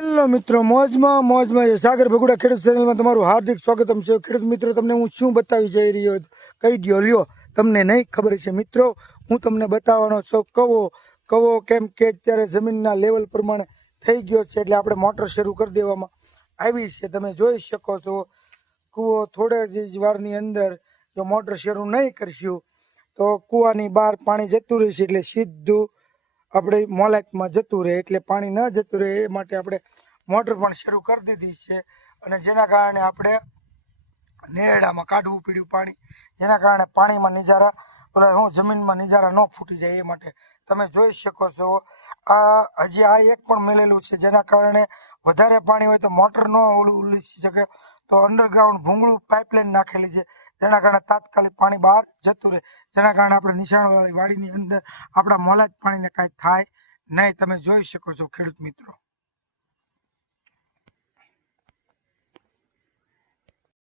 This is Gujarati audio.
હેલો મિત્રો, મોજમાં સાગર ભગુડા ખેડૂત ચેનલમાં તમારું હાર્દિક સ્વાગતમ છે। ખેડૂત મિત્રો, તમને હું શું બતાવી જઈ રહ્યો કહી દો લ્યો, તમને નહીં ખબર છે મિત્રો। હું તમને બતાવવાનો છું કવો કેમ કે અત્યારે જમીનના લેવલ પ્રમાણે થઈ ગયો છે, એટલે આપણે મોટર શરૂ કરી દેવામાં આવી છે। તમે જોઈ શકો છો કૂવો થોડા જ વારની અંદર જો મોટર શરૂ નહીં કરશું તો કૂવાની બહાર પાણી જતું રહેશે, એટલે સીધું આપણે મોલાતમાં જતું રહે, એટલે પાણી ન જતું રહે એ માટે આપણે મોટર પણ શરૂ કરી દીધી છે। અને જેના કારણે આપણે નેરડામાં કાઢવું પડ્યું પાણી, જેના કારણે પાણીમાં નિજારા જમીનમાં નિજારા ન ફૂટી જાય એ માટે તમે જોઈ શકો છો હજી આ એક પણ મેલેલું છે, જેના કારણે વધારે પાણી હોય તો મોટર ન ઉલસી શકે, તો અંડરગ્રાઉન્ડ ભૂંગળું પાઇપલાઇન નાખેલી છે, જેના કારણે તાત્કાલિક પાણી બહાર જતું રહે, જેના કારણે આપણે નિશાણવાળી વાડીની અંદર આપણા મોલાત પાણીને કાંઈ થાય નહીં। તમે જોઈ શકો છો ખેડૂત મિત્રો।